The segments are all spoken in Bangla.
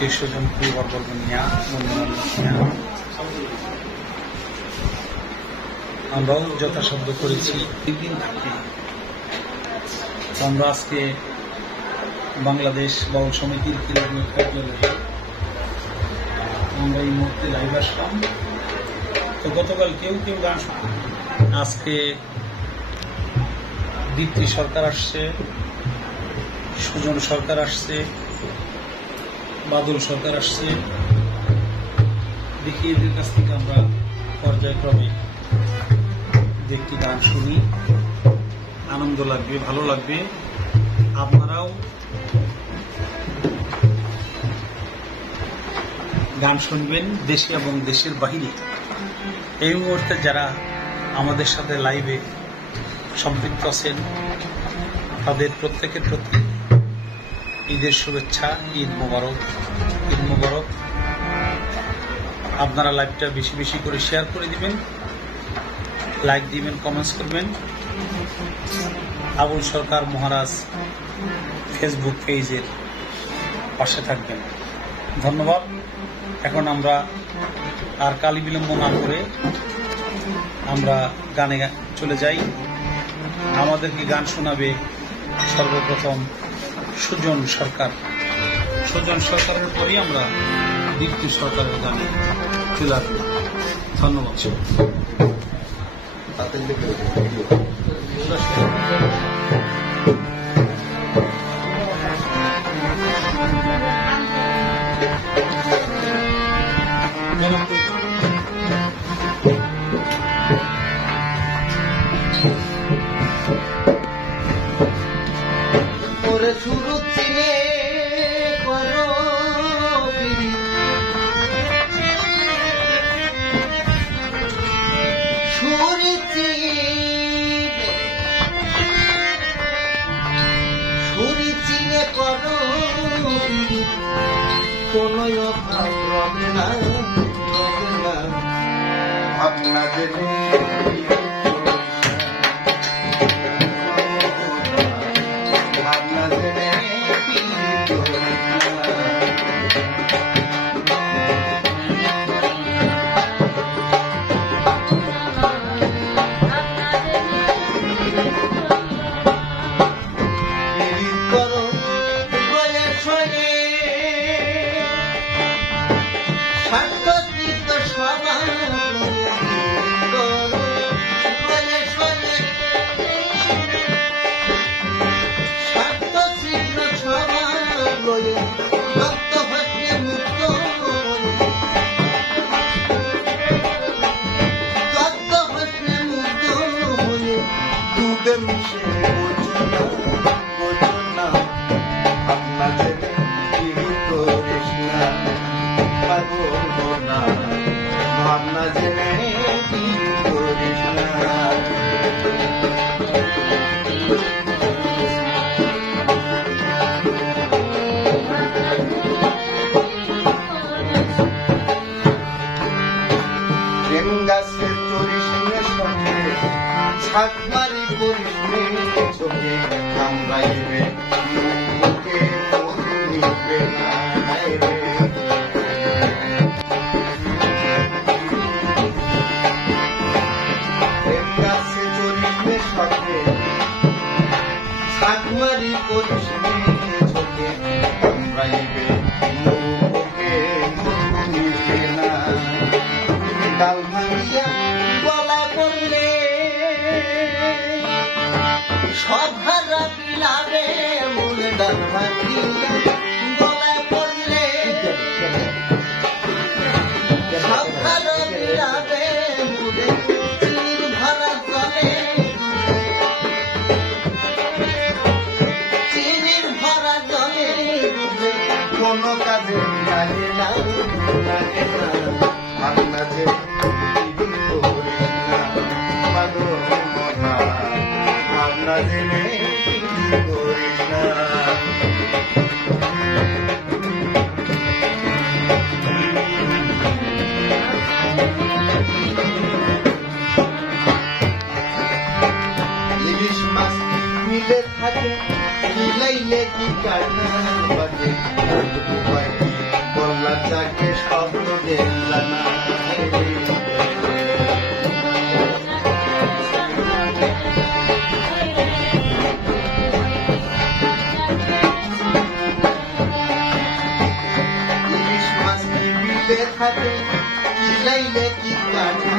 আত্মীয় স্বজন পরিবারবর্গ নিয়ে আমরাও যথাসাধ্য করেছি। দিন থাকি আমরা আজকে বাংলাদেশ বাউল সমিতির ক্রীড়া কার্যালয়ে আমরা এই মুহূর্তে লাইভ আসলাম। তো গতকাল কেউ গান, আজকে দীপ্তি সরকার আসছে, সুজন সরকার আসছে, বাদল সরকার আসছে। দেখি এদের কাছ থেকে আমরা পর্যায়ক্রমে একটি গান শুনি, আনন্দ লাগবে, ভালো লাগবে। আপনারাও গান শুনবেন দেশে এবং দেশের বাহিরে। এই মুহূর্তে যারা আমাদের সাথে লাইভে সম্পৃক্ত আছেন তাদের প্রত্যেকের প্রতি ঈদের শুভেচ্ছা, ঈদ মোবারক। ঈদ মোবারক। আপনারা লাইভটা বেশি বেশি করে শেয়ার করে দিবেন, লাইক দিবেন, কমেন্টস করবেন। আবুল সরকার মহারাজ ফেসবুক পেজের পাশে থাকবেন। ধন্যবাদ। এখন আমরা আর কালি বিলম্ব না করে আমরা গানে চলে যাই। আমাদেরকে গান শোনাবে সর্বপ্রথম সুজন সরকার। সুজন সরকারের পরই আমরা দীপ্তি সরকারের গানে চলে আসবো। ধন্যবাদ। আপনাদের ছাকমারি করিসনে চোখে কামড়াইবে মুখে নিবে না গাছে চড়িবে সখে ছাকমারি করিসনে চোখে কামড়াইবে মুখে নিবে না ডাল ভাঙিয়া গলা করলে সভারা বিলাবে মূল ডাল ভাঙিয়া গলায় পড়লে সভারা বিলাবে মুলে চিনির ভরা জলে চিনির ভরা জলে কোনো কাজে লাগে না লাগে না ভাবনা যে ইলিশ মাছ মিলে থাকে মিলাইলে কি কারণ বাজে যাকে স্বপ্ন জানা ইলিশ মাছ কি বিলে থাকে কি লাইলে কি কাটে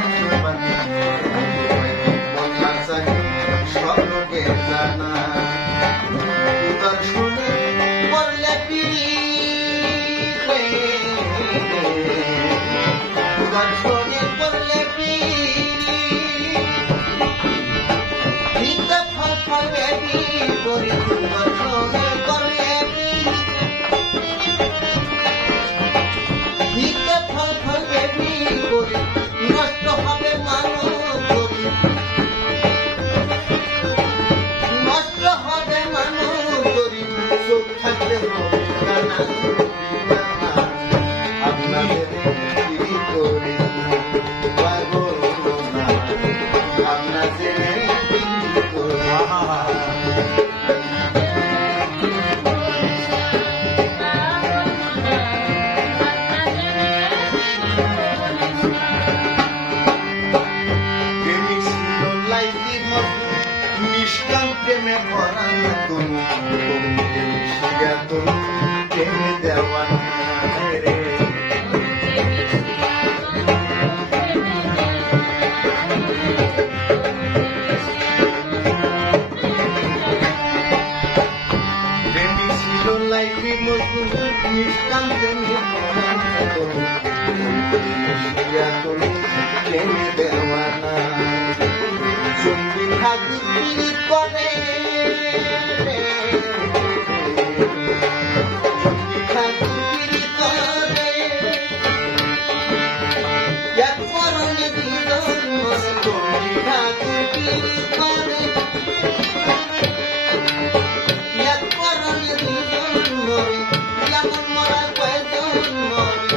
বন্যা চাহে স্বপ্নকে জানা উদার শুনে করলে উদার শুনে করলে ফল ফল বেবি করে উদার শুনে করলে ফল ফল বেবি করে নষ্ট হবে মানব নষ্ট হবে মানব চোখ থাকলে আপনাদের কি করে পাগল না আপনাদের কি করে নিষ্কাম প্রেমে ভরা প্রেমে দেওয়া রে প্রেমী ছিল লাইফি মতো নিষ্কাম প্রেমে ভরা প্রেমে দেওয়া না চন্ডী ঠাকুর পীড়িত করে চন্ডী ঠাকুর পীড়িত করে এক পরনে দুজন মরে চন্ডী ঠাকুর পীড়িত করে এক পরনে দুজন মরে যেমন মরা কয়জন মরে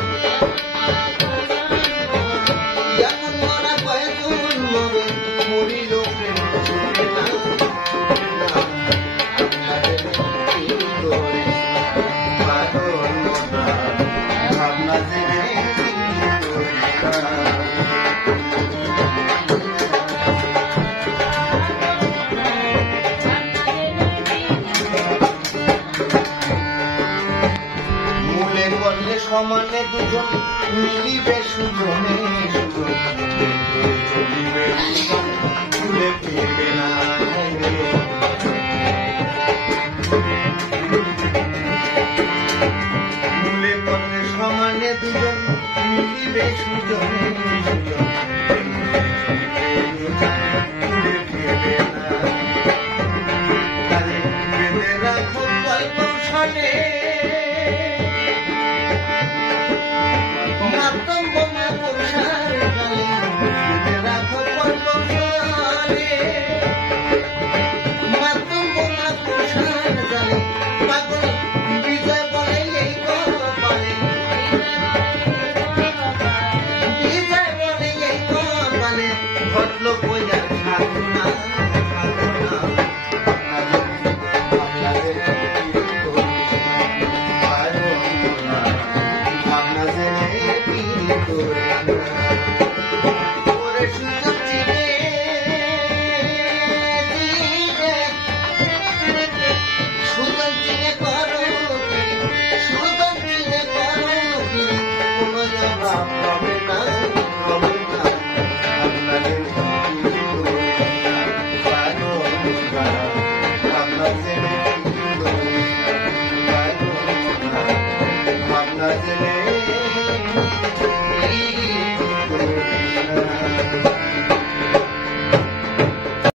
যেমন মরা কয়জন মরে মরিল প্রেম ভাবনা জেনে মূলে করলে সমানে দুজন মিলিবে সুজনে সুজন চলিবে ভুলে ফিরবে না মূলে করলে সমানে দুজন মিলিবে সুজনে সুজন ভুলে ফিরবে না তারে বেঁধে রাখো গল্প শোনে মাতঙ্গ মাতঙ্গার গালে বেঁধে রাখো গল্প শোনে মাতঙ্গ মাতঙ্গার গালে পাগল বিজয় বলে এই কপালে বিজয় বলে এই কপালে ঘটল পূজার সাধনা ভাবনা জেনে